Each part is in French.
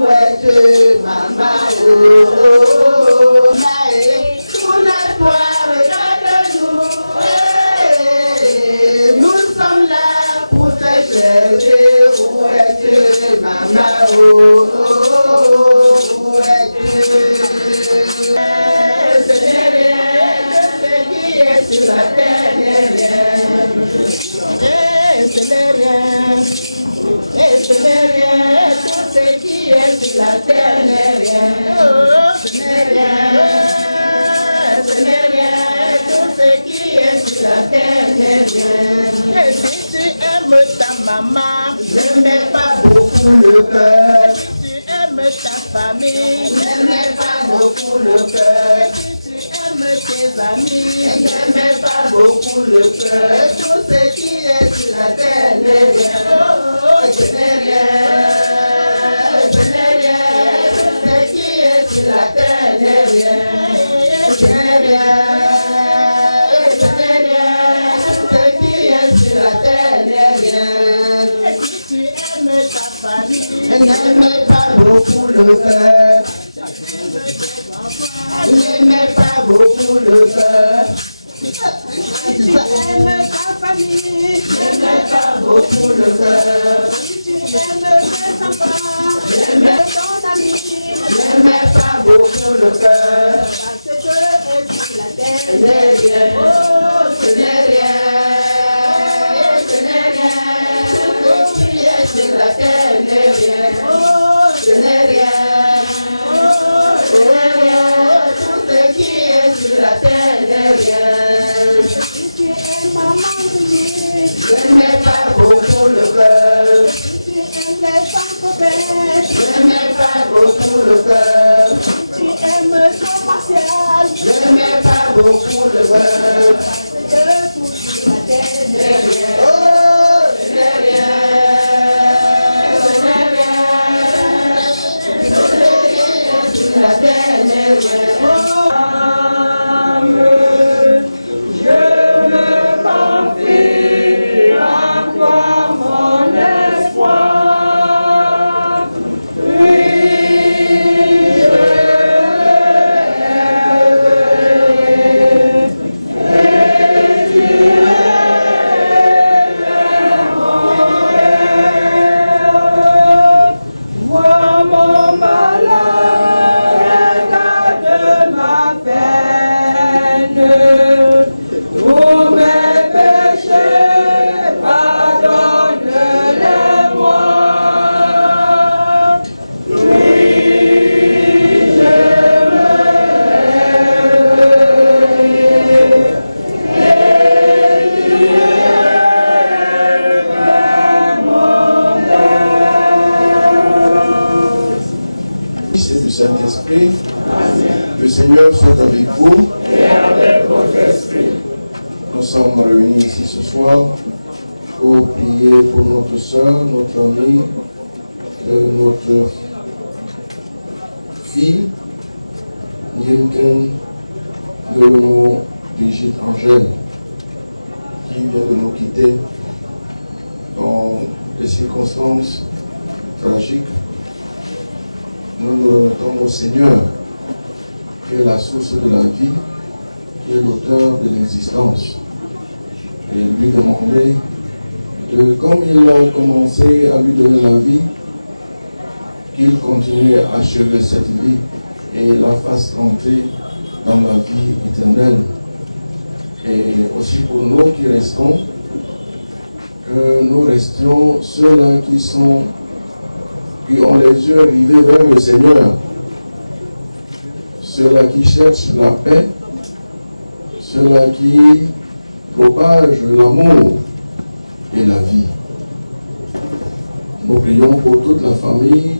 où es-tu, maman? Oh, naïe, tous les soirs, regarde-nous. Nous sommes là pour te chercher. Où es-tu, maman? Oh, où es-tu? Ce n'est rien, ce qui est sur la terre n'est rien. Ce n'est rien. Et ce n'est rien, tout ce qui est sur la terre n'est rien. Oh, ce n'est rien, ce n'est rien, tout ce qui est sur la terre n'est rien. Et si tu aimes ta maman, ne mets pas beaucoup le cœur. Si tu aimes ta famille, ne mets pas beaucoup le cœur. Si tu aimes tes amis, ne mets pas beaucoup le cœur. Tout ce qui est sur la terre n'est rien. Ce n'est rien, ce n'est rien, tout ce qui est sur la terre n'est rien. Ce n'est rien, ce n'est rien, tout ce qui est sur la terre n'est rien. Et si tu aimes ta famille, ne mets pas beaucoup le cœur. Ne mets pas beaucoup le cœur. Si tu aimes ta famille, ne mets pas beaucoup le cœur. Si tu aimes tes enfants, ne mets ton ami, ne mets pas beaucoup le cœur. Parce que sur la terre, ce n'est rien. Oh, ce n'est rien. Ce n'est rien. Tout ce qui est sur la terre n'est rien. Oh, ce n'est rien. Oh, ce n'est rien. Tout ce qui est sur la terre n'est rien. Si tu aimes maman, ne mets pas beaucoup le cœur. Si tu aimes les enfants, ne mets pas beaucoup le cœur. Si tu aimes ton partiel, ne mets pas beaucoup le cœur. Parce que tout sur la terre n'est rien. Oh, ce n'est rien. Ce n'est rien. Ce n'est rien sur la terre n'est rien. Oh, Saint-Esprit. Le Seigneur soit avec vous. Et avec votre esprit. Nous sommes réunis ici ce soir pour prier pour notre soeur, notre amie, notre fille, Yinken de l'homo Brigitte Angèle, qui vient de nous quitter dans des circonstances tragiques. Nous nous remettons au Seigneur, qui est la source de la vie, qui est l'auteur de l'existence. Et lui demander, comme il a commencé à lui donner la vie, qu'il continue à achever cette vie et la fasse entrer dans la vie éternelle. Et aussi pour nous qui restons, que nous restions ceux-là qui ont les yeux rivés vers le Seigneur, ceux-là qui cherchent la paix, ceux-là qui propagent l'amour et la vie. Nous prions pour toute la famille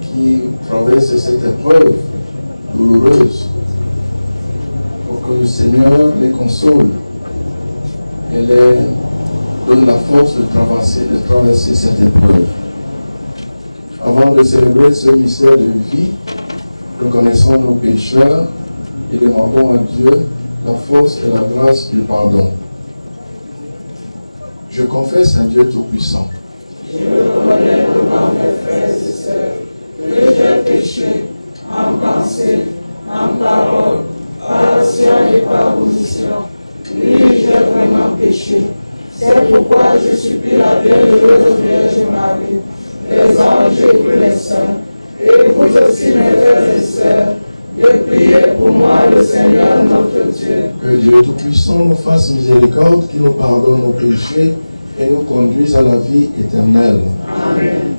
qui traverse cette épreuve douloureuse, pour que le Seigneur les console et les donne la force de traverser cette épreuve. Avant de célébrer ce mystère de vie, reconnaissons nos pécheurs et demandons à Dieu la force et la grâce du pardon. Je confesse un Dieu Tout-Puissant. Je reconnais devant mes frères et sœurs que péché, en pensée, en parole, par action et par omission. Oui, j'ai vraiment péché. C'est pourquoi je supplie la bienheureuse Vierge Marie, les anges et tous les saints, et vous aussi mes frères et sœurs, de prier pour moi le Seigneur notre Dieu. Que Dieu Tout-Puissant nous fasse miséricorde, qu'il nous pardonne nos péchés et nous conduise à la vie éternelle. Amen.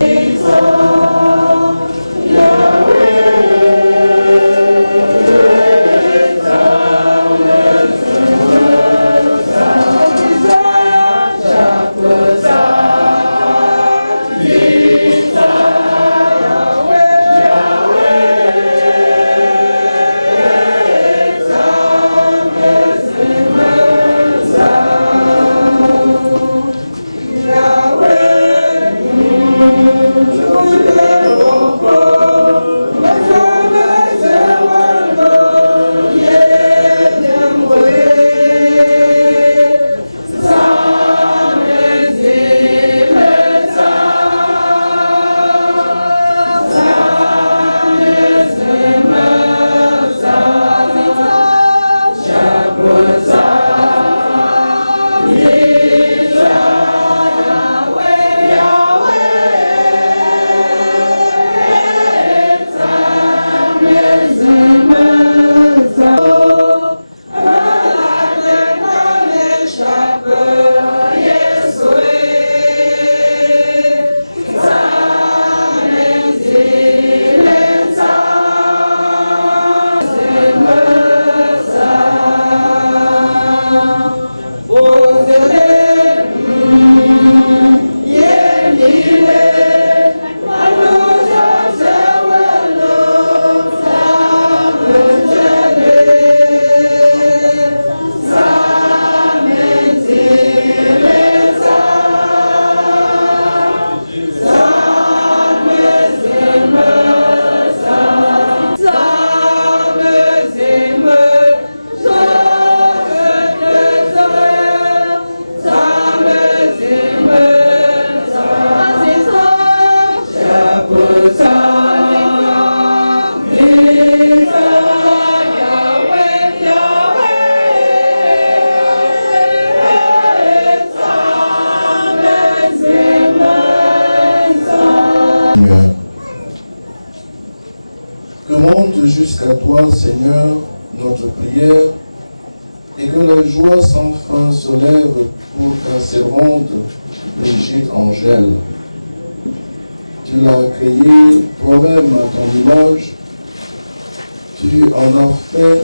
Que monte jusqu'à toi, Seigneur, notre prière, et que la joie sans fin se lève pour ta servante, Brigitte Angèle. Tu l'as créée toi-même à ton image, tu en as fait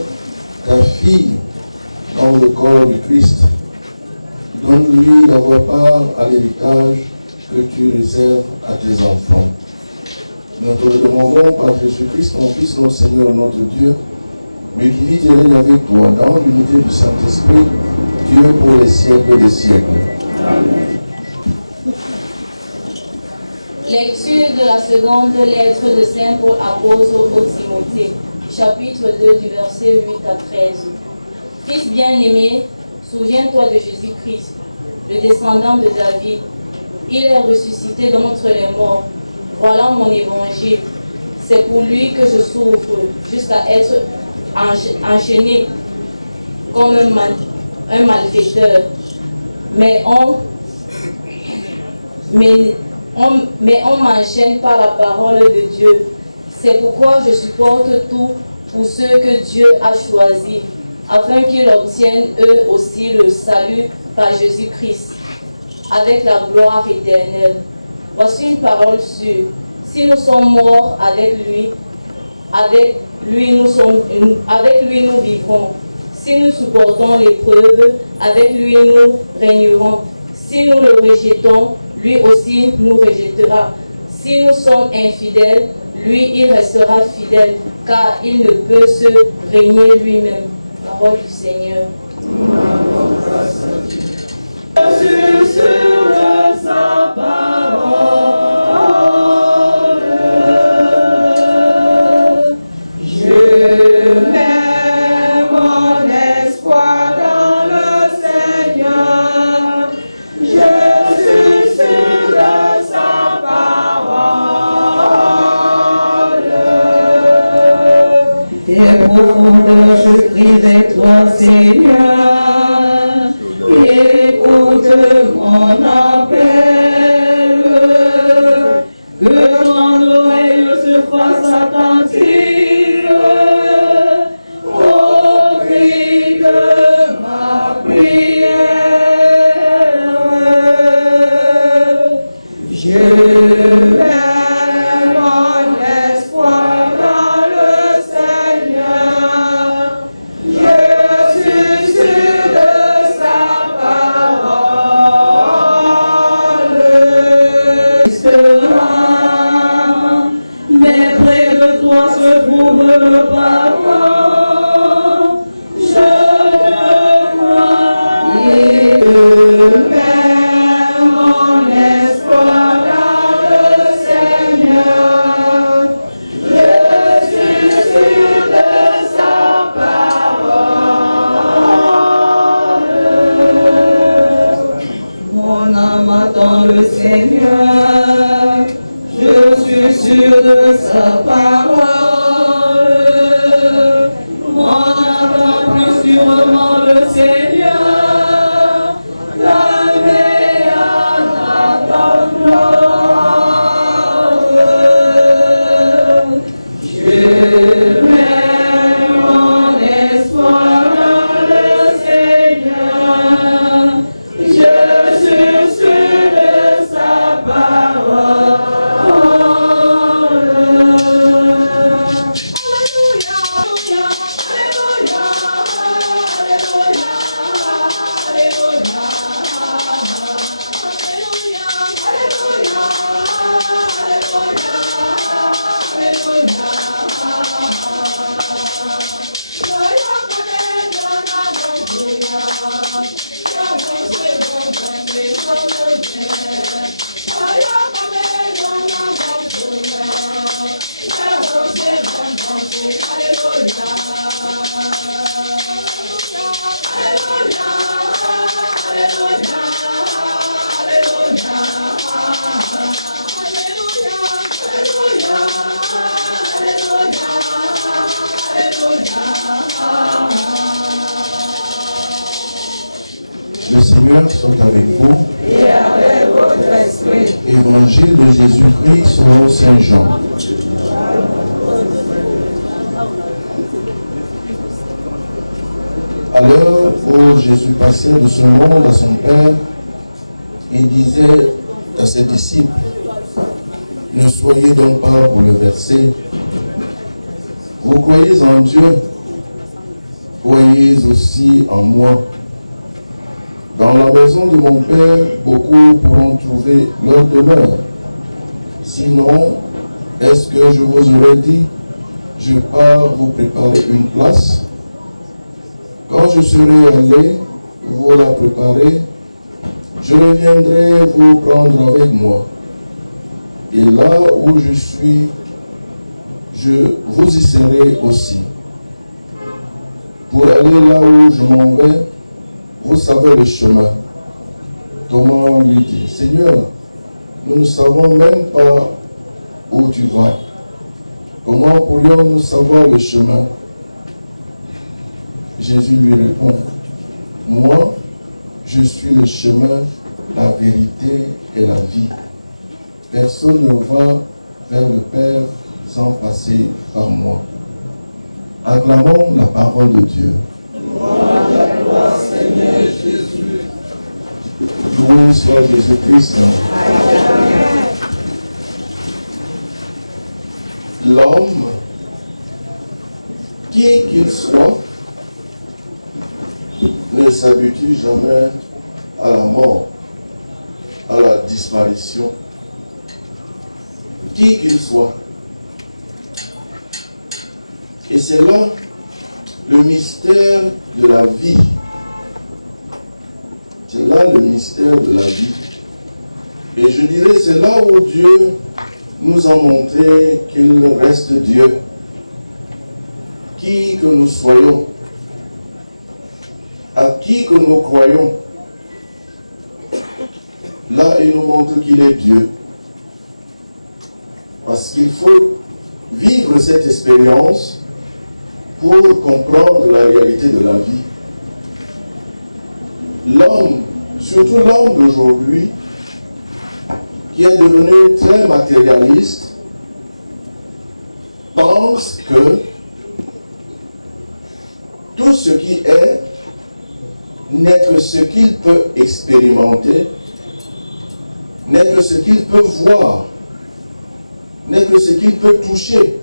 ta fille dans le corps du Christ. Donne-lui d'avoir part à l'héritage que tu réserves à tes enfants. Nous te le demandons par Jésus-Christ, ton Fils, notre Seigneur, notre Dieu, mais qui vit et règne avec toi dans l'unité du Saint-Esprit, Dieu pour les siècles des siècles. Amen. Lecture de la seconde lettre de Saint Paul apôtre au Timothée, chapitre 2 du verset 8 à 13. Fils bien-aimé, souviens-toi de Jésus-Christ, le descendant de David. Il est ressuscité d'entre les morts. Voilà mon évangile. C'est pour lui que je souffre jusqu'à être enchaîné comme un malfaiteur. Mais on m'enchaîne par la parole de Dieu. C'est pourquoi je supporte tout pour ceux que Dieu a choisis, afin qu'ils obtiennent eux aussi le salut par Jésus-Christ, avec la gloire éternelle. Voici une parole sûre. Si nous sommes morts avec lui nous vivrons. Si nous supportons l'épreuve, avec lui nous régnerons. Si nous le rejetons, lui aussi nous rejettera. Si nous sommes infidèles, lui il restera fidèle, car il ne peut se régner lui-même. Parole du Seigneur. Sur sa parole, je mets mon espoir dans le Seigneur. Je suis sûr de sa parole. Des profondeurs, je crie vers toi, Seigneur. Écoute mon appel. Que ton oreille se fasse attentive au cri de ma prière. Je mets mon espoir dans le Seigneur. Je suis sûr de sa parole. Mais près de toi se trouve le pardon. Je te crois et je mets mon espoir dans le Seigneur. Je suis sûr de sa parole. Mon âme attend le Seigneur. Je suis sûr de sa parole. Mon âme attend plus sûrement le Seigneur. La veille attendra. Je mets mon espoir dans le Seigneur. Je suis sûr de sa parole. Le Seigneur soit avec vous. Et avec votre esprit. Évangile de Jésus-Christ selon Saint Jean. À l'heure où Jésus passait de ce monde à son Père, il disait à ses disciples, ne soyez donc pas bouleversés. Vous croyez en Dieu, croyez aussi en moi. Dans la maison de mon Père, beaucoup pourront trouver leur demeure. Sinon, est-ce que je vous aurais dit, je pars vous préparer une place? Quand je serai allé vous la préparer, je reviendrai vous prendre avec moi. Et là où je suis, vous y serez aussi. Pour aller là où je m'en vais, vous savez le chemin. Thomas lui dit, Seigneur, nous ne savons même pas où tu vas. Comment pourrions-nous savoir le chemin? Jésus lui répond, moi, je suis le chemin, la vérité et la vie. Personne ne va vers le Père sans passer par moi. Acclamons la parole de Dieu. Gloire, Seigneur Jésus. Loué soit Jésus-Christ. L'homme, qui qu'il soit, ne s'habitue jamais à la mort, à la disparition. Qui qu'il soit. Et c'est là le mystère de la vie. C'est là le mystère de la vie. Et je dirais, c'est là où Dieu nous a montré qu'il reste Dieu. Qui que nous soyons, à qui que nous croyons, là il nous montre qu'il est Dieu. Parce qu'il faut vivre cette expérience pour comprendre la réalité de la vie. L'homme, surtout l'homme d'aujourd'hui, qui est devenu très matérialiste, pense que tout ce qui est n'est que ce qu'il peut expérimenter, n'est que ce qu'il peut voir, n'est que ce qu'il peut toucher,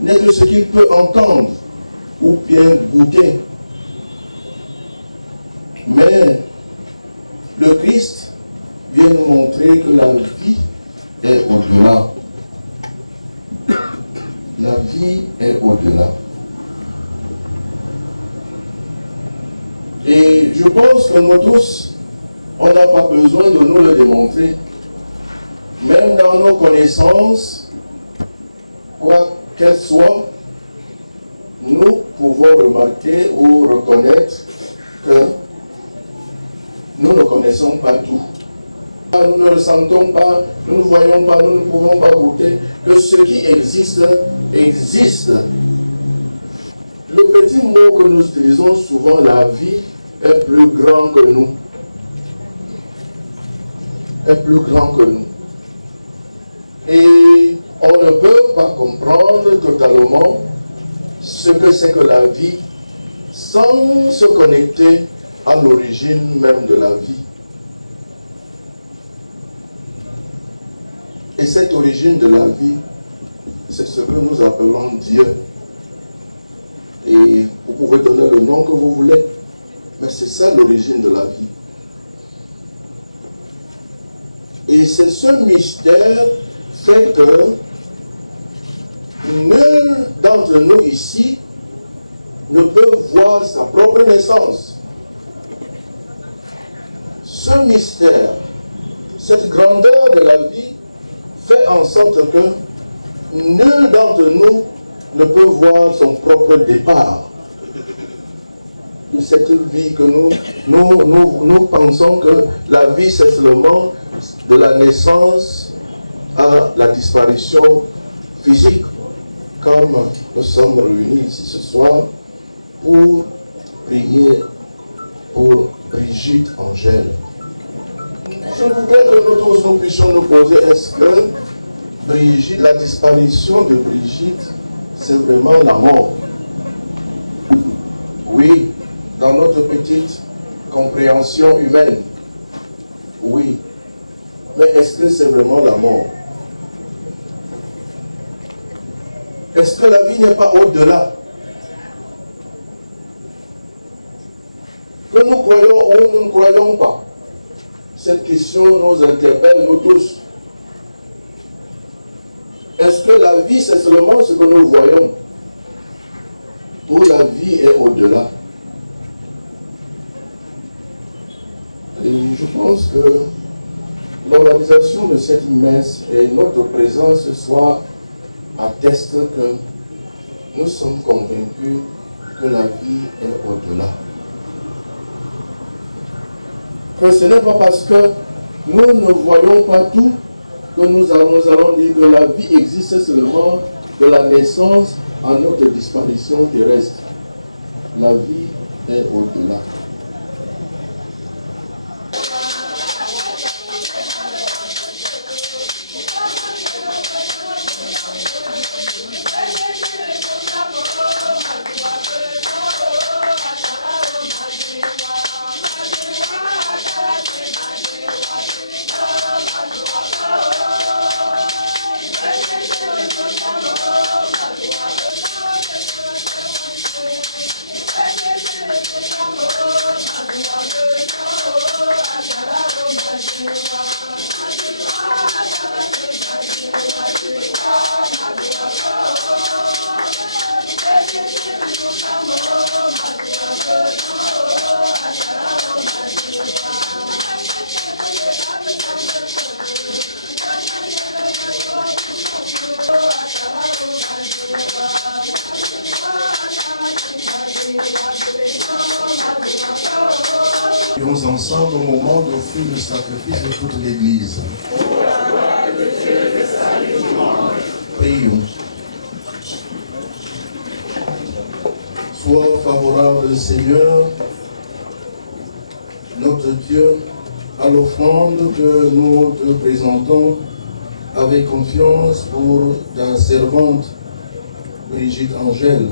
n'est que ce qu'il peut entendre ou bien goûter. Mais le Christ vient nous montrer que la vie est au-delà. La vie est au-delà. Et je pense que nous tous, on n'a pas besoin de nous le démontrer. Même dans nos connaissances, quoi qu'elles soient, nous pouvons remarquer ou reconnaître que nous ne connaissons pas tout. Nous ne ressentons pas, nous ne voyons pas, nous ne pouvons pas goûter que ce qui existe, existe. Le petit mot que nous utilisons souvent, la vie, est plus grand que nous. Est plus grand que nous. Et on ne peut pas comprendre totalement ce que c'est que la vie sans se connecter à l'origine même de la vie. Et cette origine de la vie, c'est ce que nous appelons Dieu. Et vous pouvez donner le nom que vous voulez, mais c'est ça l'origine de la vie. Et c'est ce mystère fait que nul d'entre nous ici ne peut voir sa propre naissance. Ce mystère, cette grandeur de la vie fait en sorte que nul d'entre nous ne peut voir son propre départ de cette vie que nous pensons que la vie c'est seulement de la naissance à la disparition physique, comme nous sommes réunis ici ce soir pour prier pour Brigitte Angèle. Je voudrais que nous tous nous puissions nous poser, est-ce que Brigitte, la disparition de Brigitte, c'est vraiment la mort? Oui, dans notre petite compréhension humaine, oui. Mais est-ce que c'est vraiment la mort? Est-ce que la vie n'est pas au-delà? Que nous croyons ou nous ne croyons pas, cette question nous interpelle, nous tous. Est-ce que la vie, c'est seulement ce que nous voyons? Ou la vie est au-delà? Et je pense que l'organisation de cette messe et notre présence ce soir attestent que nous sommes convaincus que la vie est au-delà. Que ce n'est pas parce que nous ne voyons pas tout que nous allons dire que la vie existe seulement de la naissance à notre disparition terrestre. La vie est au-delà. Prions ensemble au moment d'offrir le sacrifice de toute l'Église. Prions. Sois favorable, Seigneur, notre Dieu, à l'offrande que nous te présentons avec confiance pour ta servante Brigitte Angèle.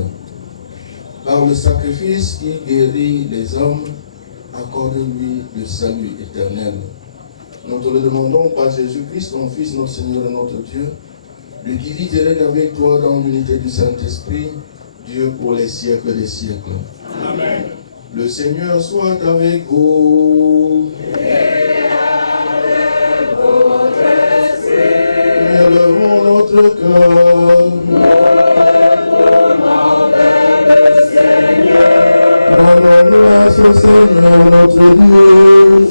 Par le sacrifice qui guérit les hommes, accorde-lui le salut éternel. Nous te le demandons par Jésus-Christ, ton Fils, notre Seigneur et notre Dieu, lui qui vit et règne avec toi dans l'unité du Saint-Esprit, Dieu pour les siècles des siècles. Amen. Le Seigneur soit avec vous. Et avec votre esprit. Élevons notre cœur. Nous retournons vers le Seigneur. Rendons grâce au Seigneur notre Dieu.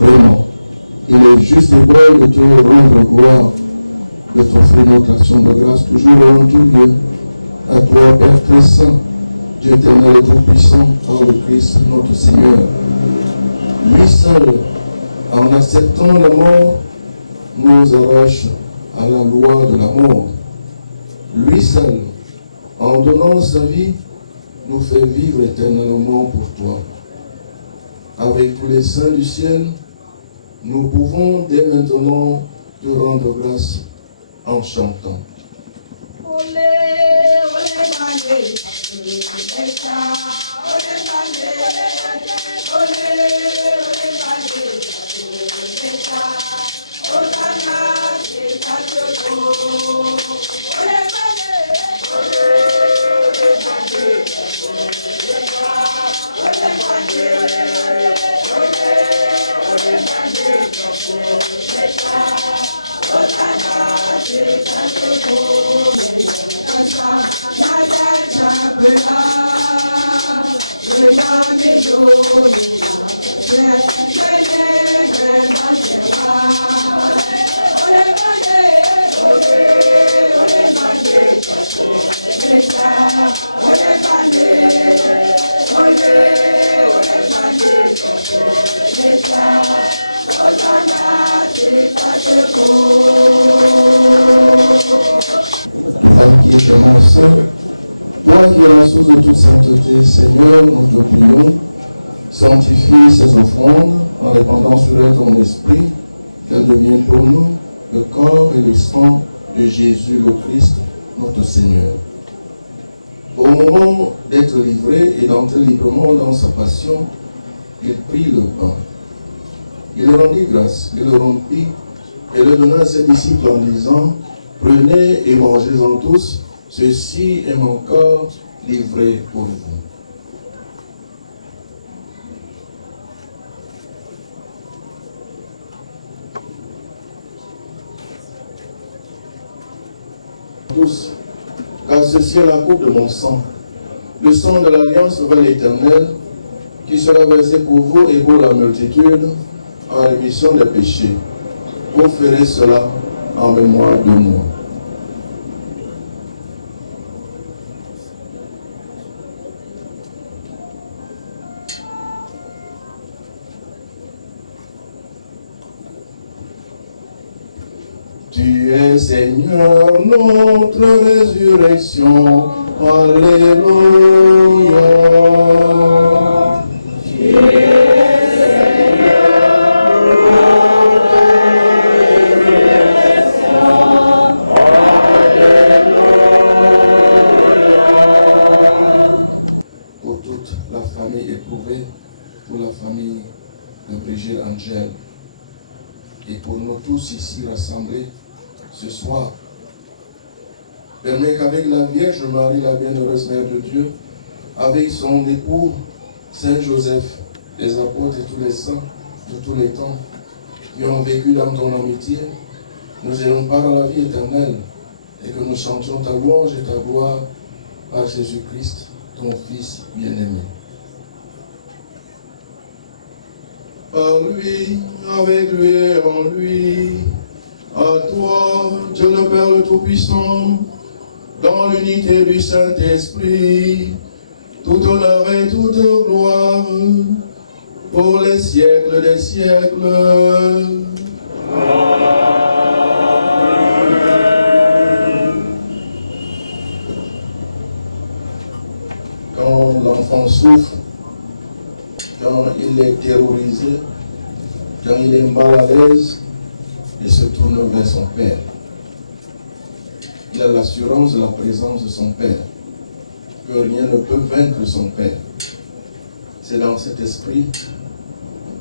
Vraiment, il est juste et bon de te rendre gloire, de t'offrir notre action de grâce toujours et en tout lieu. À toi, Père très saint, Dieu éternel et tout-puissant, par le Christ notre Seigneur. Lui seul, en acceptant la mort, nous arrache à la loi de la mort. Lui seul, en donnant sa vie, nous fait vivre éternellement pour toi. Avec tous les saints du ciel, nous pouvons dès maintenant te rendre grâce en chantant. Olé, olé, mané, olé, mané, olé, olé, mané, Hosanna, olé, mané, olé, Toi qui es tellement saint, toi qui es la source de toute sainteté, Seigneur, nous te prions, sanctifie ces offrandes en répandant sur elles ton esprit, qu'elles deviennent pour nous le corps et le sang de Jésus le Christ, notre Seigneur. Au moment d'être livré et d'entrer librement dans sa passion, il prit le pain. Il rendit grâce, il le rompit et le donna à ses disciples en disant: prenez et mangez-en tous, ceci est mon corps livré pour vous. Tous, car ceci est la coupe de mon sang, le sang de l'alliance nouvelle éternelle, qui sera versé pour vous et pour la multitude en rémission des péchés. Vous ferez cela en mémoire de moi. Tu es Seigneur, notre résurrection. Alléluia. Tu es Seigneur, notre résurrection. Alléluia. Pour toute la famille éprouvée, pour la famille de Brigitte Angèle, et pour nous tous ici rassemblés ce soir, permet qu'avec la Vierge Marie, la bienheureuse Mère de Dieu, avec son époux Saint Joseph, les apôtres et tous les saints de tous les temps qui ont vécu dans ton amitié, nous ayons part à la vie éternelle et que nous chantions ta louange et ta gloire par Jésus-Christ, ton Fils bien-aimé. Par lui, avec lui et en lui, à toi, Dieu le Père le Tout-Puissant, dans l'unité du Saint-Esprit, tout honneur et toute gloire, pour les siècles des siècles. Amen. terrorisé, quand il est mal à l'aise, il se tourne vers son Père. Il a l'assurance de la présence de son Père, que rien ne peut vaincre son Père. C'est dans cet esprit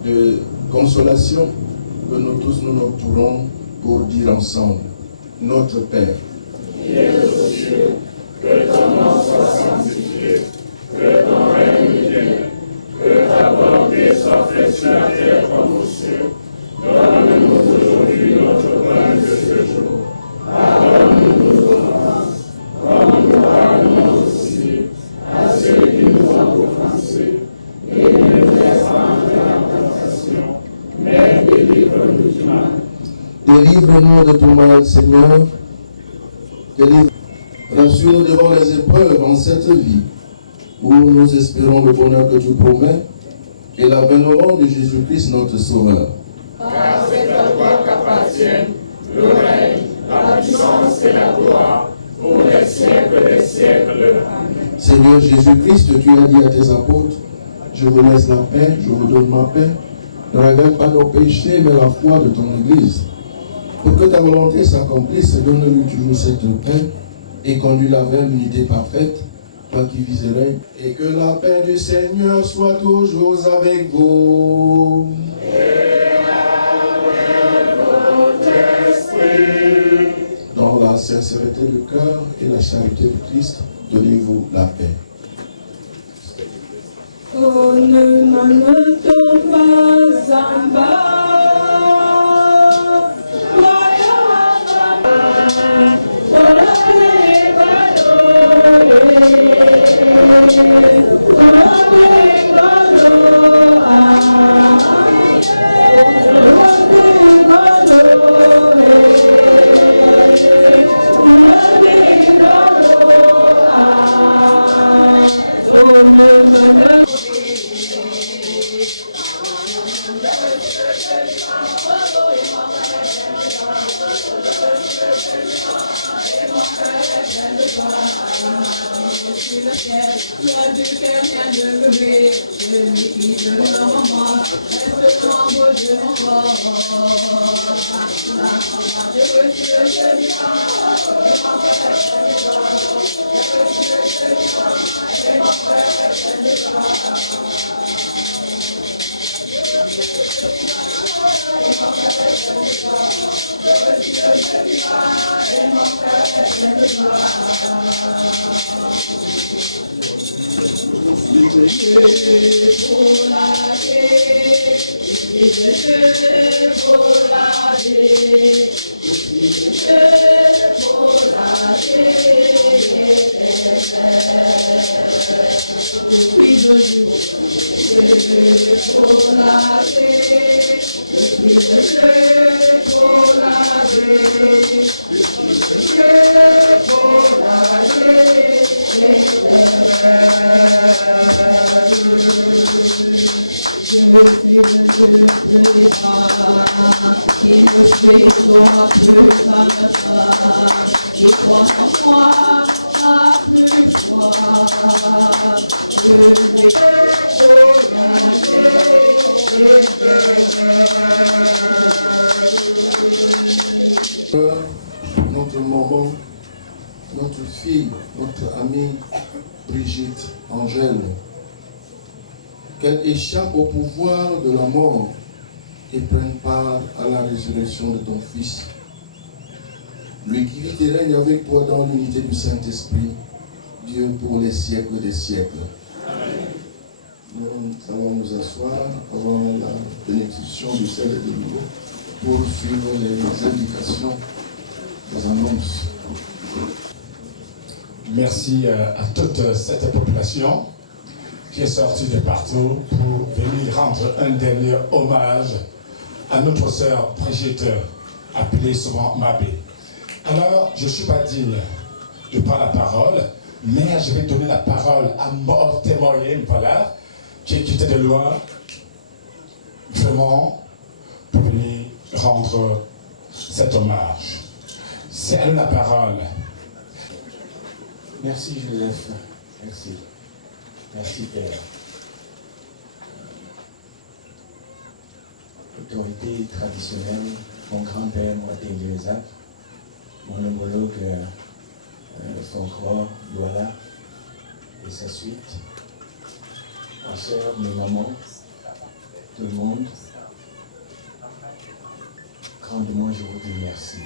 de consolation que nous tous nous entourons pour dire ensemble, notre Père, qui es aux cieux, que ton nom soit sanctifié, que ton règne vienne, que ta volonté soit faite sur la terre comme aux cieux. Donne-nous aujourd'hui notre pain de ce jour. Pardonne-nous nos offenses, comme nous pardonnons aussi à ceux qui nous ont offensés. Et ne nous laisse pas entrer en tentation, mais délivre-nous du mal. Délivre-nous de tout mal, Seigneur. Rassure-nous devant les épreuves en cette vie, où nous espérons le bonheur que tu promets et l'avènement de Jésus-Christ, notre Sauveur. Car c'est à toi qu'appartiennent le règne, la puissance et la gloire, pour les siècles des siècles. Amen. Seigneur Jésus-Christ, tu as dit à tes apôtres, je vous laisse la paix, je vous donne ma paix. Ne regarde pas nos péchés, mais la foi de ton Église. Pour que ta volonté s'accomplisse, donne-lui toujours cette paix et conduis-la vers l'unité parfaite, toi qui vis et règnes. Et que la paix du Seigneur soit toujours avec vous. Et avec votre esprit. Dans la sincérité du cœur et la charité du Christ, donnez-vous la paix. Oh, ne m'en pas en bas. Qui me fait soit plus à ma part, je crois en moi, à plus fort, je vais notre maman, notre fille, notre amie Brigitte Angèle, qu'elle échappe au pouvoir de la mort et prenne part à la résurrection de ton Fils. Lui qui vit et règne avec toi dans l'unité du Saint-Esprit, Dieu pour les siècles des siècles. Amen. Nous allons nous asseoir avant la bénédiction du sel et de l'eau pour suivre les indications, les annonces. Merci à toute cette population qui est sortie de partout pour venir rendre un dernier hommage à notre sœur Brigitte, appelée souvent Mabé. Alors, je ne suis pas digne de prendre la parole, mais je vais donner la parole à mon témoin, voilà, qui était de loin, vraiment, pour venir rendre cet hommage. C'est à nous la parole. Merci Joseph, merci. Merci Père. autorités traditionnelles, mon grand-père Moaté Lézat, mon homologue Foncroy Douala et sa suite, ma soeur, mes mamans, tout le monde, grandement je vous dis merci.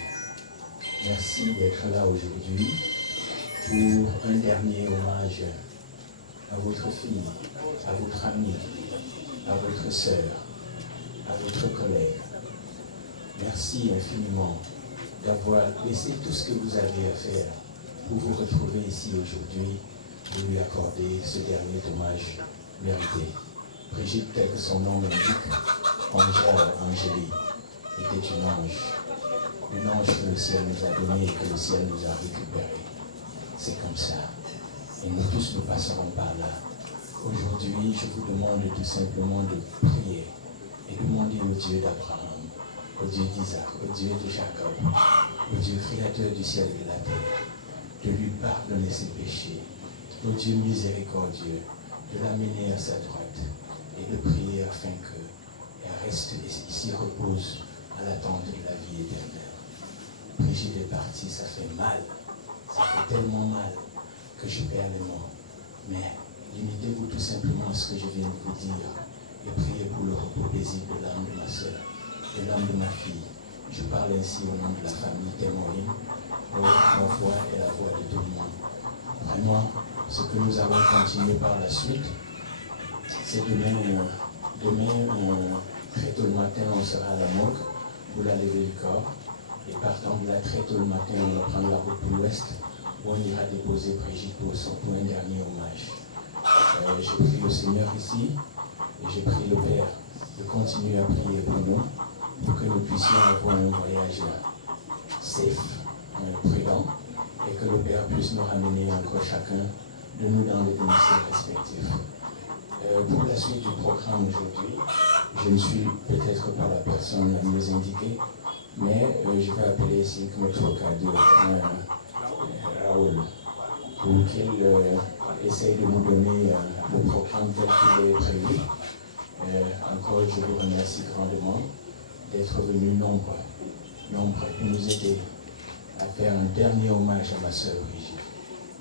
Merci d'être là aujourd'hui pour un dernier hommage à votre fille, à votre amie, à votre sœur, à votre collègue. Merci infiniment d'avoir laissé tout ce que vous avez à faire pour vous retrouver ici aujourd'hui et lui accorder ce dernier hommage mérité. Brigitte, tel que son nom l'indique, Angélie, était une ange que le ciel nous a donné et que le ciel nous a récupéré. C'est comme ça. Et nous tous nous passerons par là. Aujourd'hui, je vous demande tout simplement de prier et demander au Dieu d'Abraham, au Dieu d'Isaac, au Dieu de Jacob, au Dieu créateur du ciel et de la terre, de lui pardonner ses péchés, au Dieu miséricordieux, de l'amener à sa droite et de prier afin qu'elle reste ici, repose à l'attente de la vie éternelle. Brigitte est partie, ça fait mal, ça fait tellement mal que je perds les mots. Mais limitez-vous tout simplement à ce que je viens de vous dire et priez pour le repos paisible de l'âme de ma soeur, de l'âme de ma fille. Je parle ainsi au nom de la famille Témoïne. Ma voix est la voix de tout le monde. Vraiment, ce que nous allons continuer par la suite, c'est demain très tôt le matin, on sera à la morgue pour la levée du corps. Et partant de là, très tôt le matin, on va prendre la route pour l'ouest, où on ira déposer Brigitte pour un dernier hommage. J'ai prié le Seigneur ici, et j'ai prié le Père de continuer à prier pour nous, pour que nous puissions avoir un voyage safe, prudent, et que le Père puisse nous ramener encore chacun de nous dans les domiciles respectifs. Pour la suite du programme aujourd'hui, je ne suis peut-être pas la personne la mieux indiquée, mais je vais appeler ici Kmotokado Raoul pour qu'il essaye de nous donner le programme tel qu'il est prévu. Encore, je vous remercie grandement d'être venus nombreux pour nous aider à faire un dernier hommage à ma sœur Brigitte.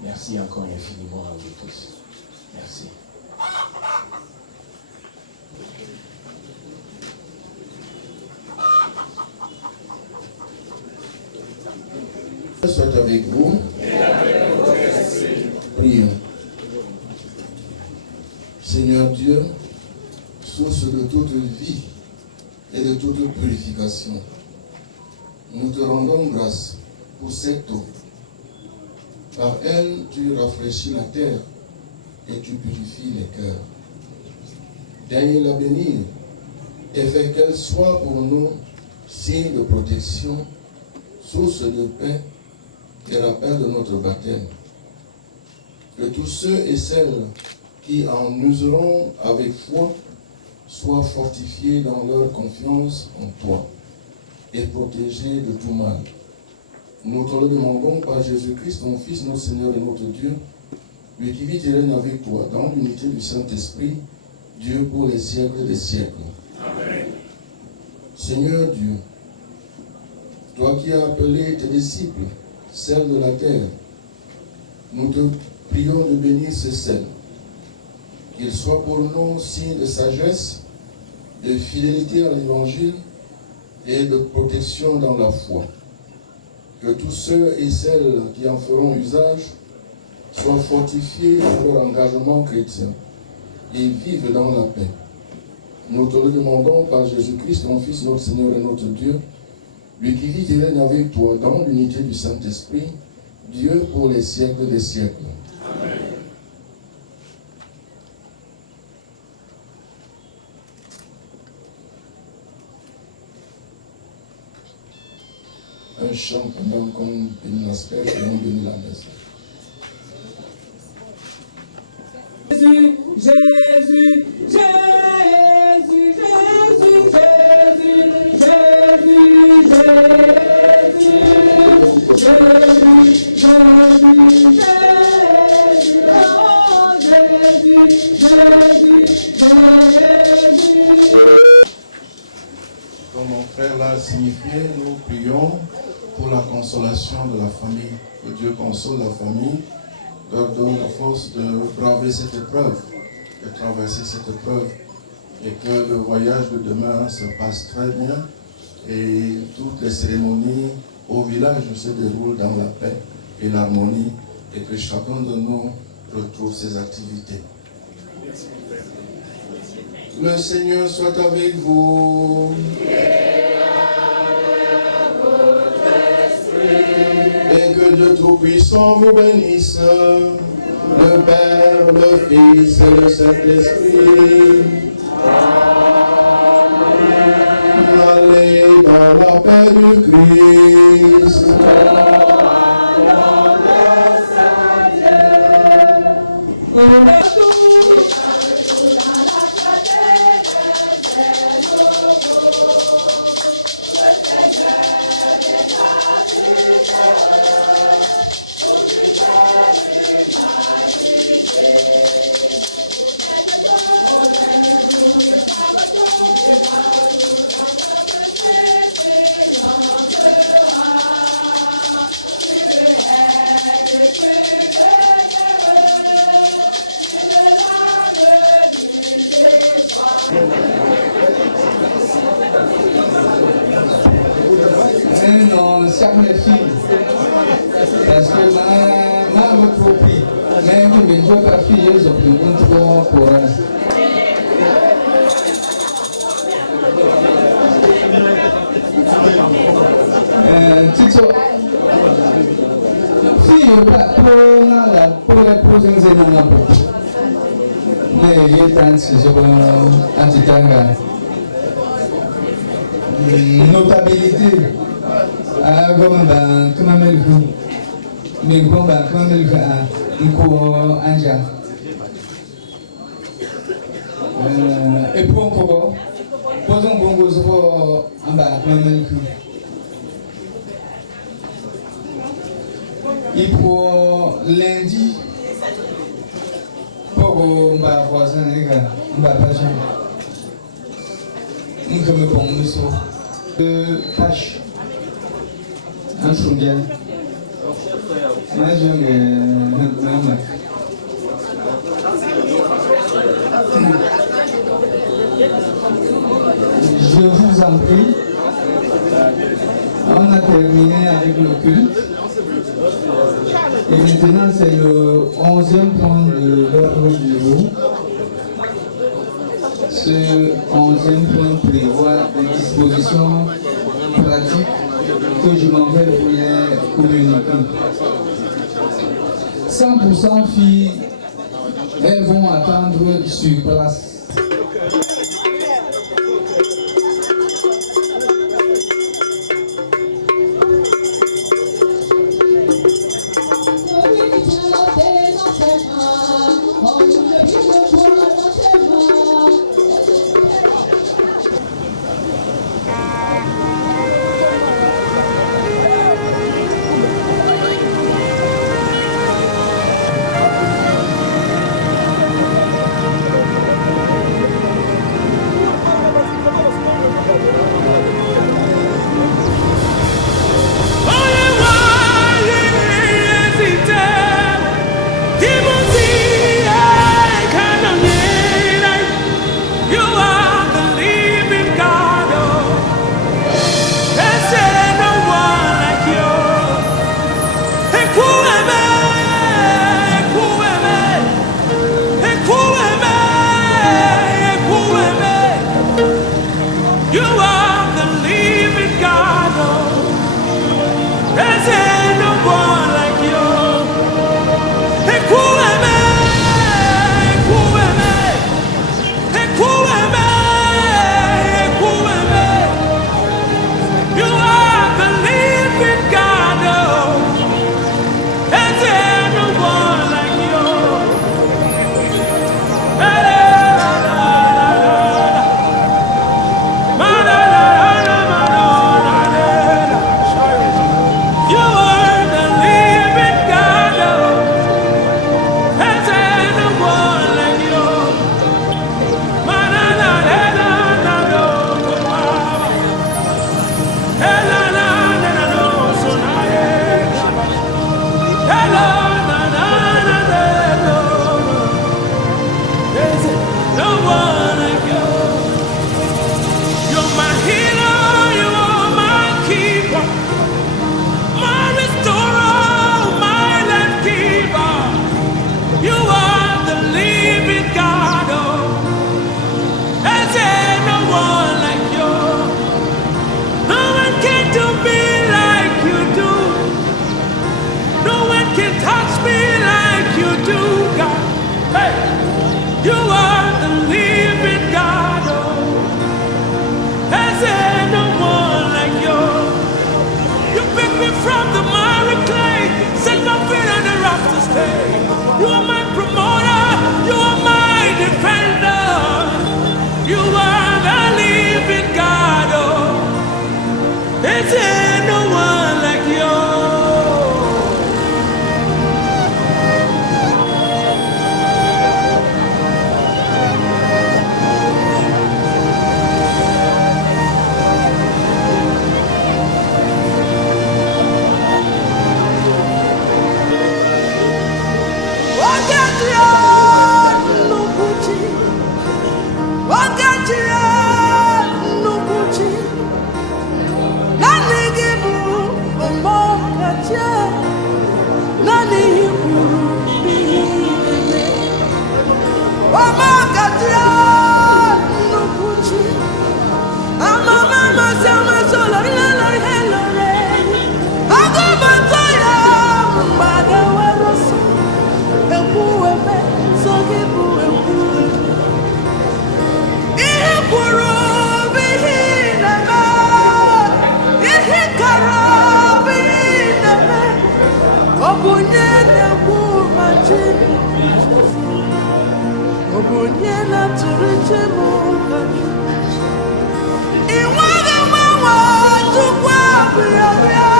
Merci encore infiniment à vous tous. Merci. Soit avec vous. Prions. Seigneur Dieu, source de toute vie et de toute purification, nous te rendons grâce pour cette eau. Par elle, tu rafraîchis la terre et tu purifies les cœurs. Daigne la bénir et fais qu'elle soit pour nous signe de protection, source de paix et rappel de notre baptême. Que tous ceux et celles qui en useront avec foi soient fortifiés dans leur confiance en toi et protégés de tout mal. Nous te le demandons par Jésus-Christ, ton Fils, notre Seigneur et notre Dieu, lui qui vit et règne avec toi dans l'unité du Saint-Esprit, Dieu pour les siècles des siècles. Amen. Seigneur Dieu, toi qui as appelé tes disciples, celles de la terre, nous te prions de bénir ces celles, qu'ils soient pour nous signe de sagesse, de fidélité à l'Évangile et de protection dans la foi. Que tous ceux et celles qui en feront usage soient fortifiés dans leur engagement chrétien et vivent dans la paix. Nous te le demandons par Jésus-Christ, ton Fils, notre Seigneur et notre Dieu, lui qui vit et règne avec toi dans l'unité du Saint-Esprit, Dieu pour les siècles des siècles. Amen. Un chant pendant qu'on bénit l'aspect et on bénit la messe. Jésus, Jésus, Jésus, Jésus, Jésus, Jésus, Jésus, Jésus, Jésus, Jésus, oh Jésus, Jésus, Jésus. signifier, nous prions pour la consolation de la famille. Que Dieu console la famille, leur donne la force de braver cette épreuve, de traverser cette épreuve, et que le voyage de demain se passe très bien et toutes les cérémonies au village se déroulent dans la paix et l'harmonie, et que chacun de nous retrouve ses activités. Le Seigneur soit avec vous. Et que Dieu Tout-Puissant vous bénisse, le Père, le Fils et le Saint-Esprit. Allez dans la paix du Christ. Non, chaque fille, parce que ma votre prix, mais vous me jouez pas fille, ils ont pris un trop courage. Tito, fille, pour épouser un amour. Mais il est temps, je vais antitanga. Notabilité. Comment mais et pour encore, posons bon gosse pour en bas, et pour lundi, pour ma voisin, on va pas jamais. On me bon, monsieur. Tâche. Un souvenir. Moi, je vous en prie. On a terminé avec le culte. Et maintenant, c'est le 11e point de l'ordre du jour. Ce 11e point prévoit des dispositions pratiques que je m'en vais vous les communiquer. 100% filles, elles vont attendre sur place.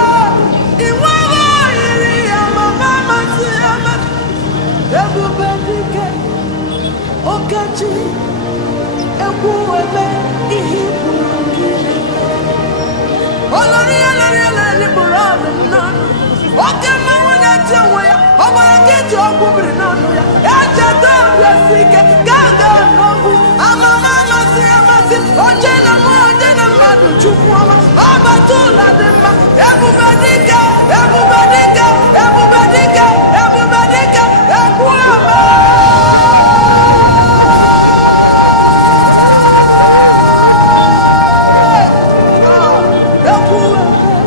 Thank you.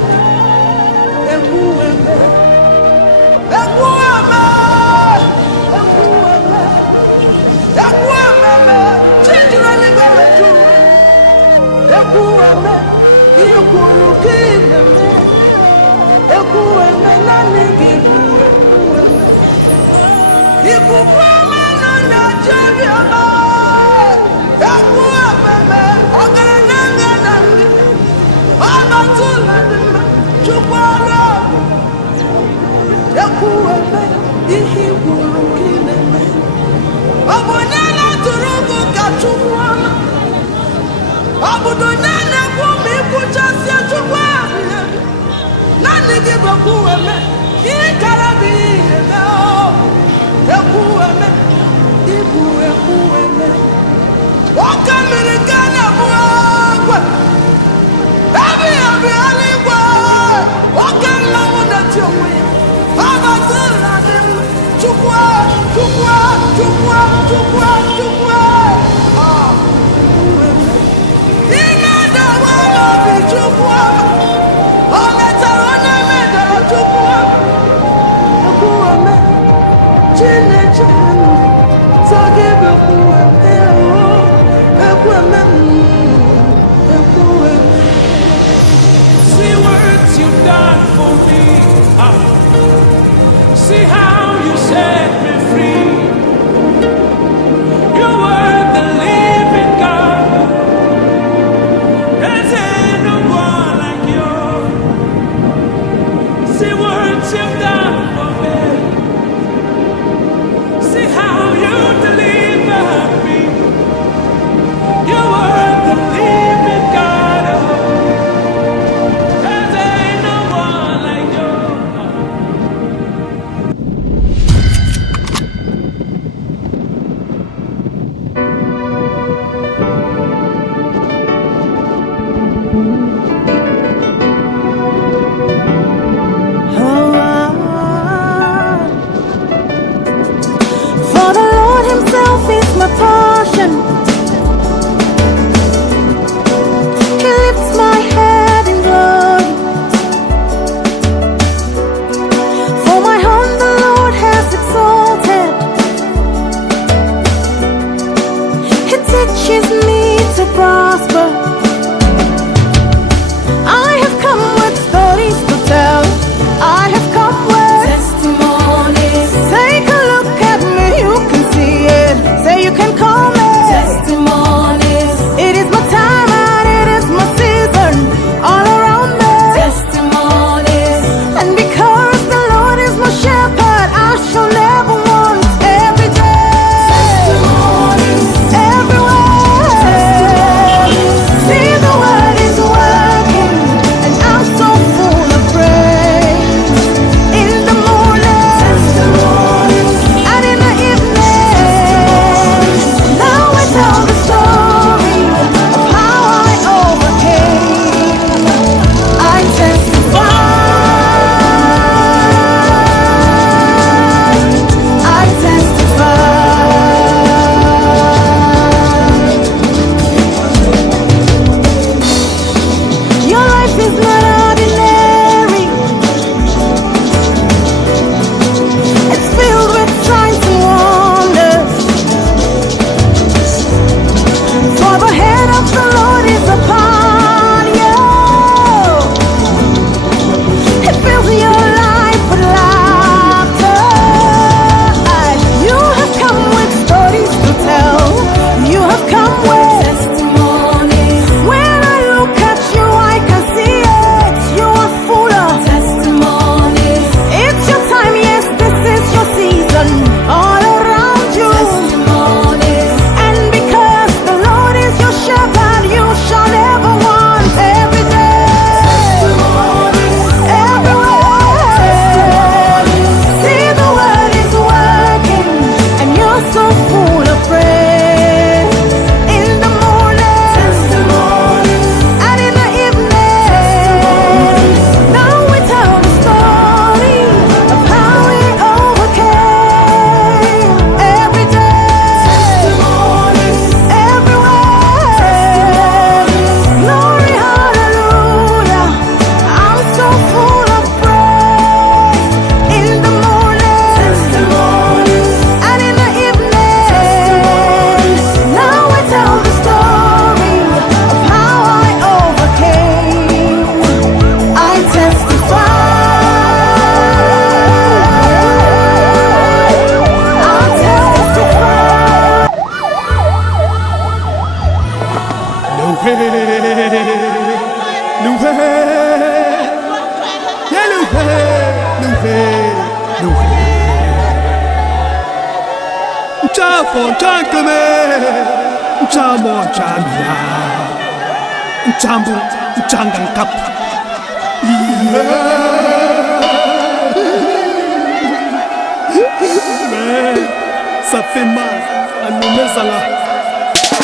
Ça fait mal à nos maisons.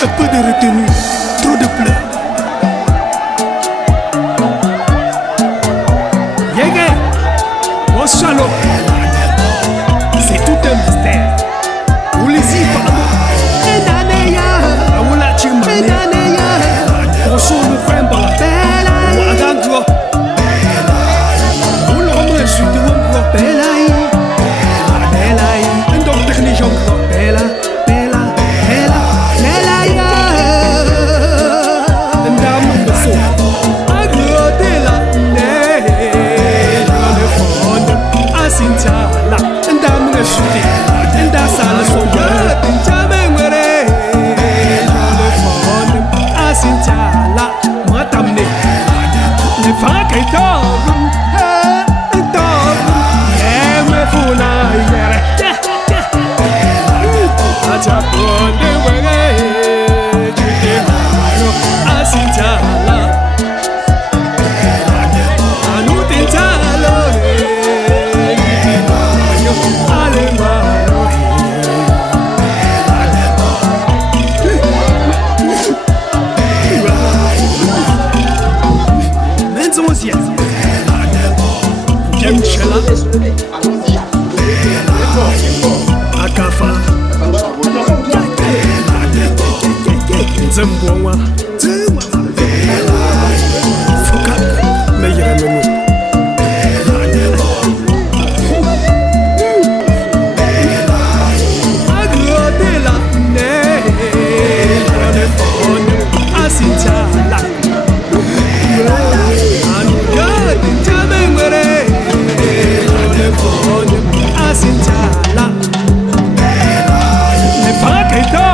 Un peu de retenue, trop de pleurs. Yégué, mon shalom, c'est tout un mystère. Où les ifs, on s'en fait dans la belle. On le remet sur le monde. Belaï, donc technique. Bella, Bella, Bella, Bella, ndam beso, agrote la ne, asintala, ndam ngeshuti, ndasala soya, ndamengwere, asintala, matamne, ne fakaito, me funa yere. Zembwa, Fuka, Meyeramenu. Agrodela, ne, on asintala. Anuya, jamengwere, on asintala. Ne fakaito.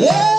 Yeah.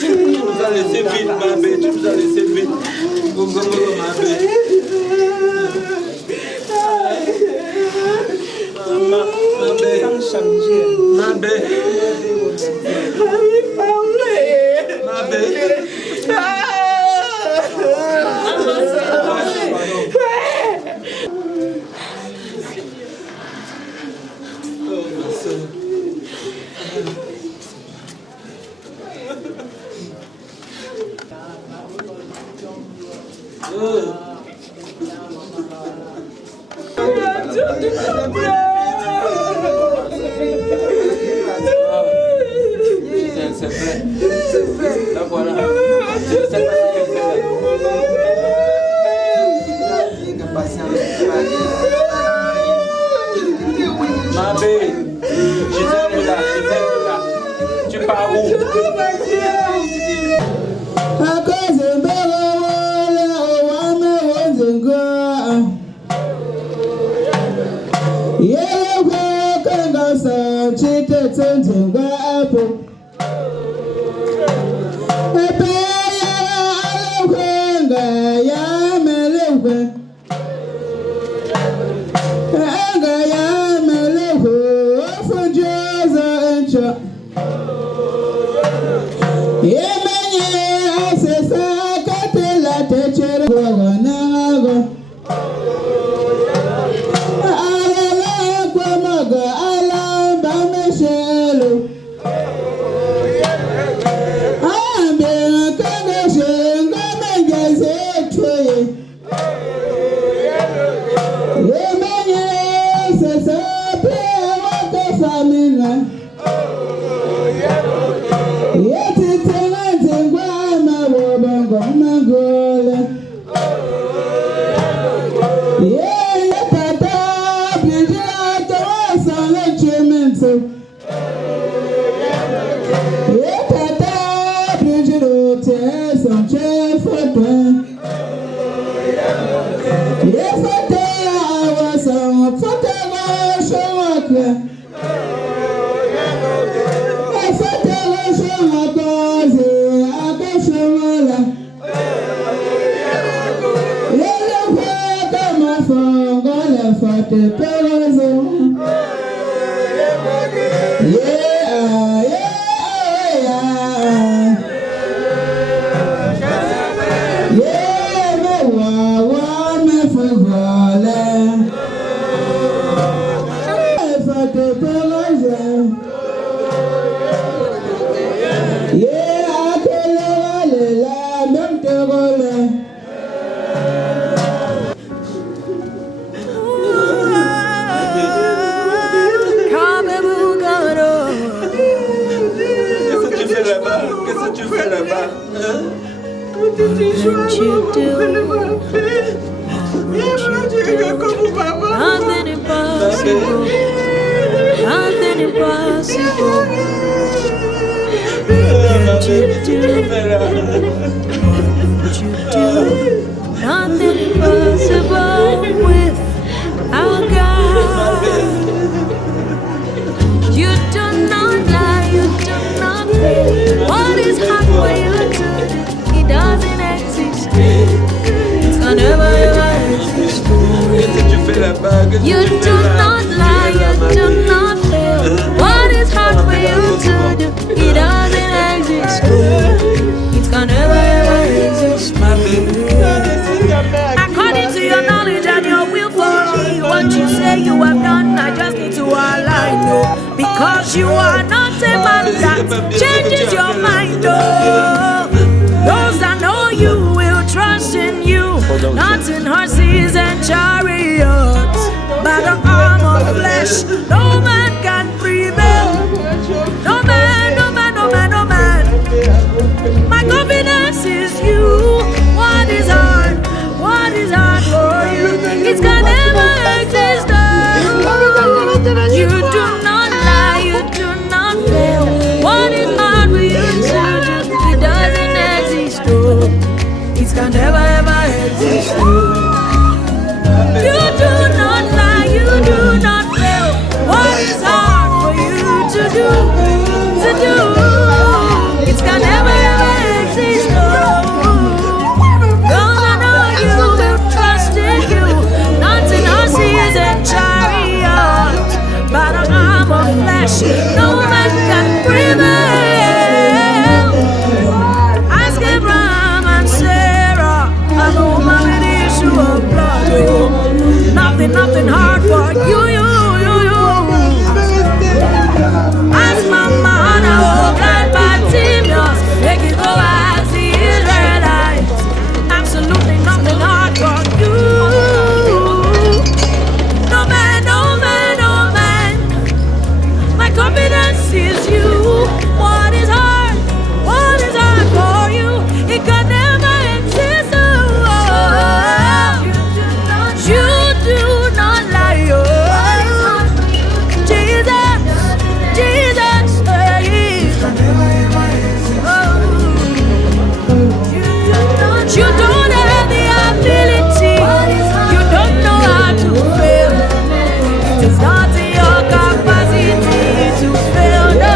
Tu nous as laissé vite, ma belle. Tu nous as laissé vite. Go, ma belle. Ma belle. Ma belle. Ma belle. C'est vrai. Là voilà. Je ne sais pas ce qu'elle fait là. Ma belle, je t'aime là. Tu pars où? Never ever exist. you, it can never ever exist. Cause I know you will trust in you. Nothing horses and chariots, but an arm of flesh, no man can prevail. Ask Abraham and Sarah, a woman with the issue of blood. Nothing hard for you. Ask Mama Hannah, blind Bartimaeus, make it go as the Israelites. Absolutely nothing hard for you. No man, no man, no man. My confidence is you. What is hard for you? It can never exist. Oh, you do not lie. What is hard for you? Jesus, you don't have the ability. You don't know how to fail. It is not in your capacity to fail. No.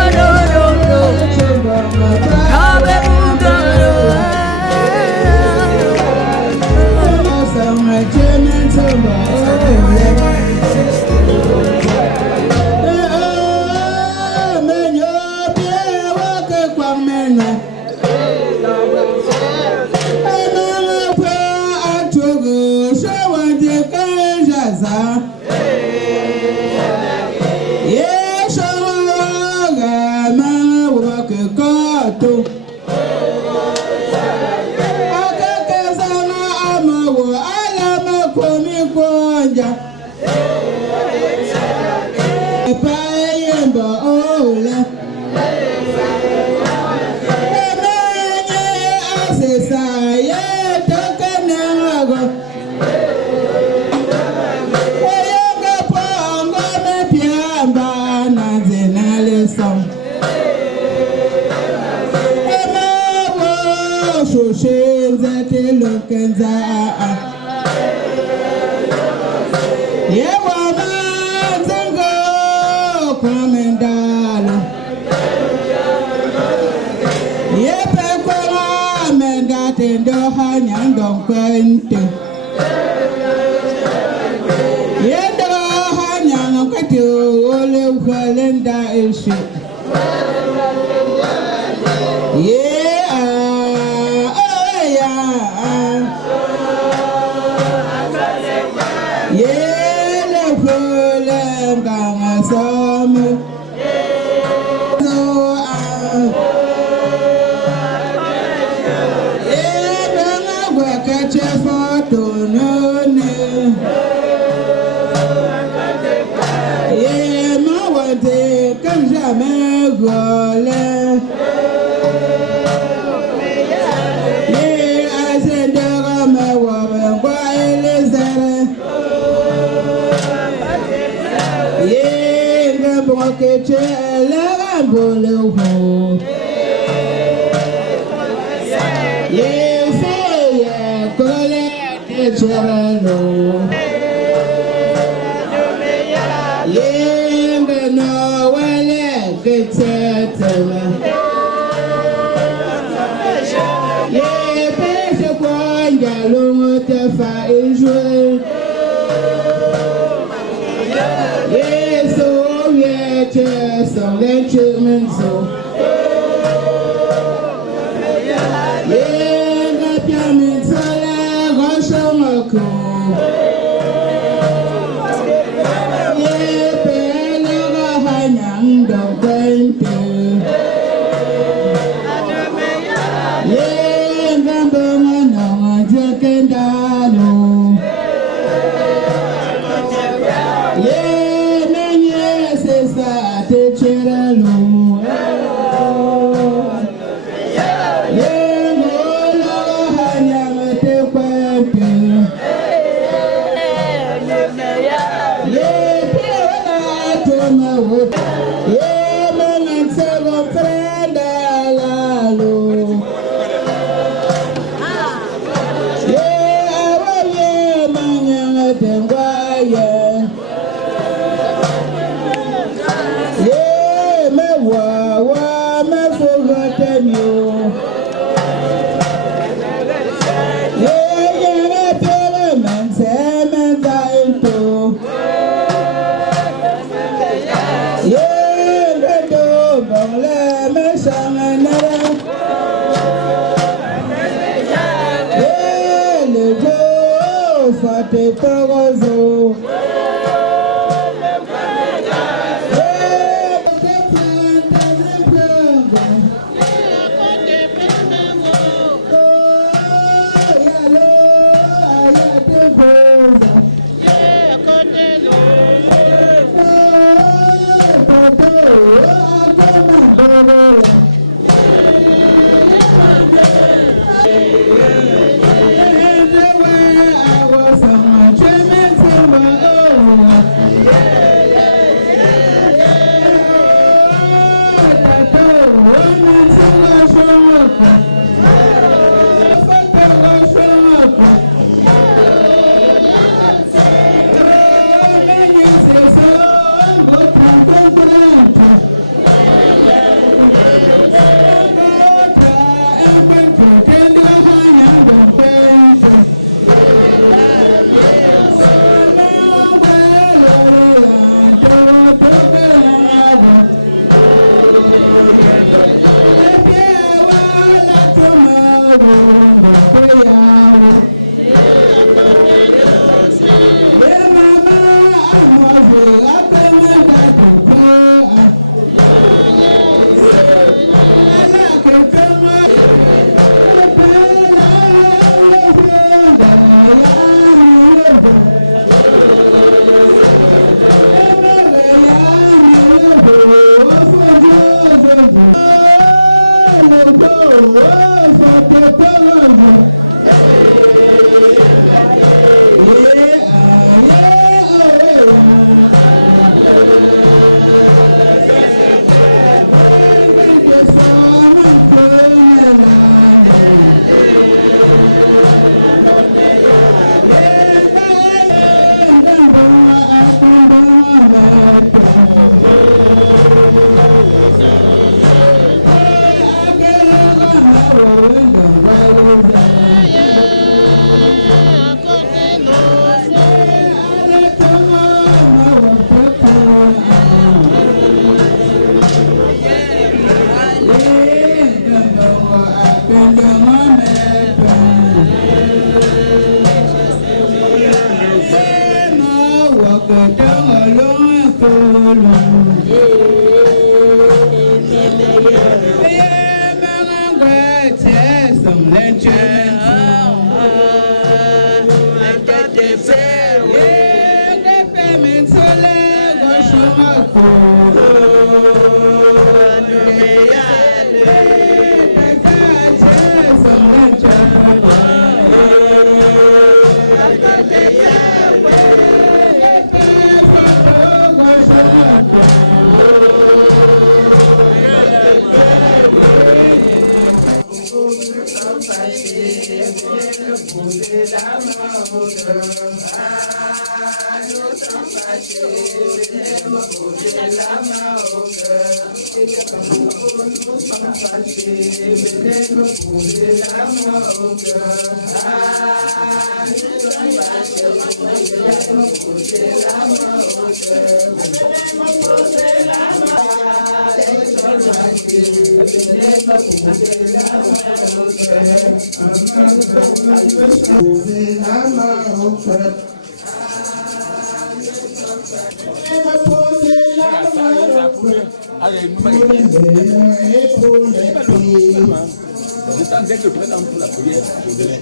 Dès que le président pour la prière, je vais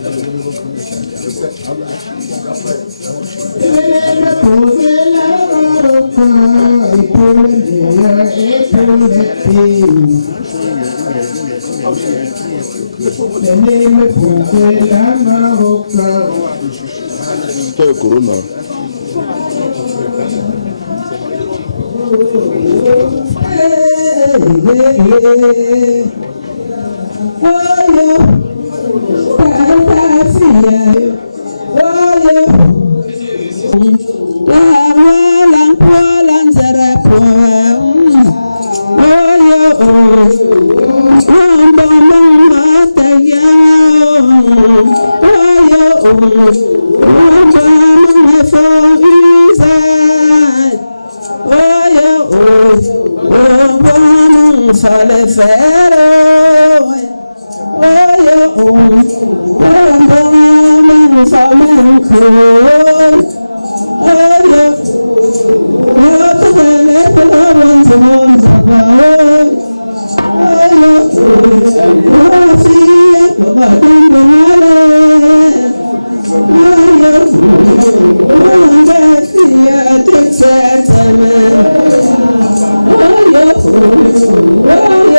poser la main au cœur et pour le meilleur et pour les pires. Venez me poser la main au cœur. Toi et Corona. Sale le faire. Oh, yeah, oh, I'm burning for my cool. Oh, yeah, what the hell, I want to want to go. Oh, yeah, oh, I see it, but I don't know. Oh, yeah, oh, I'm back here, take sentiment. Oh, yeah, oh, yeah, oh,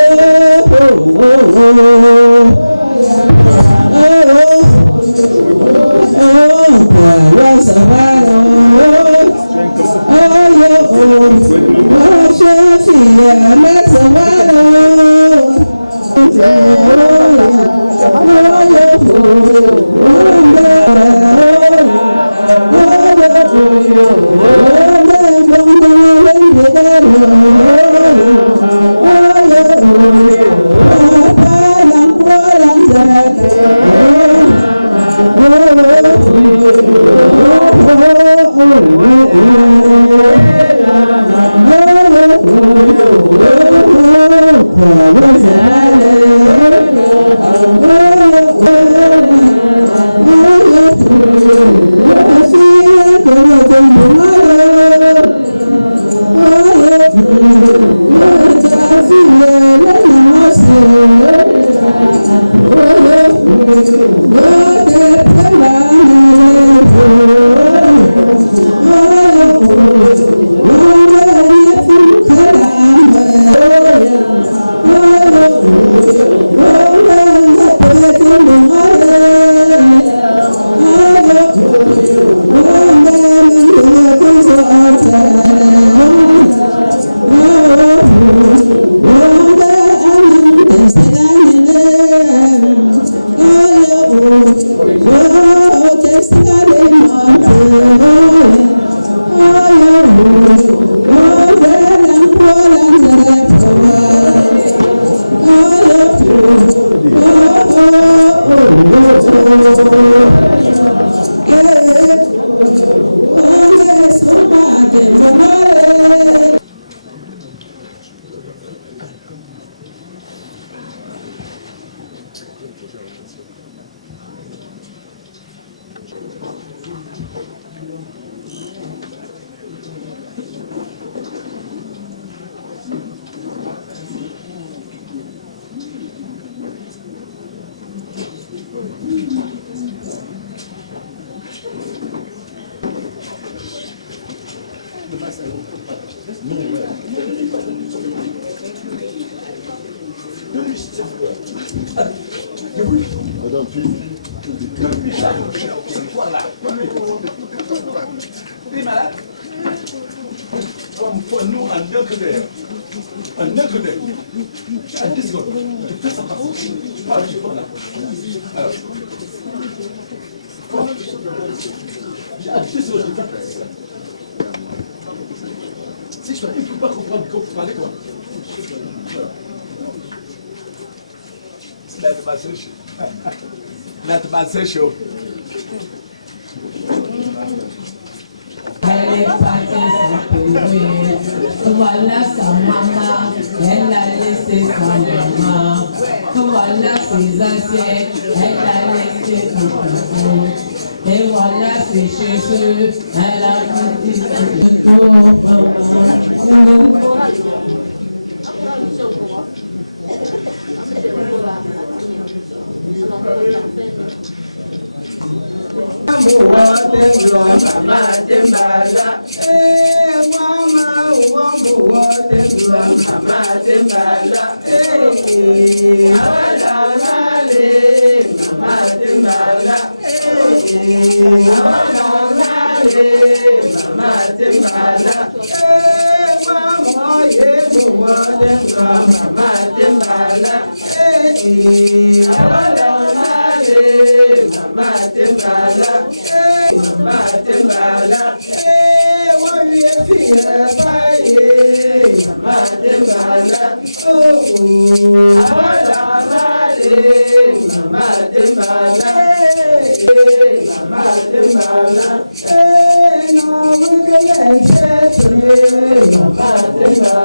Elle est partie voilà sa maman, elle a laissé sa maman. Voilà ses assiettes, elle a laissé son papa. Et voilà ses cheveux, elle a parti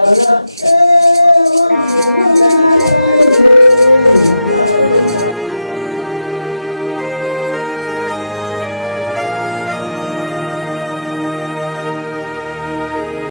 Mama,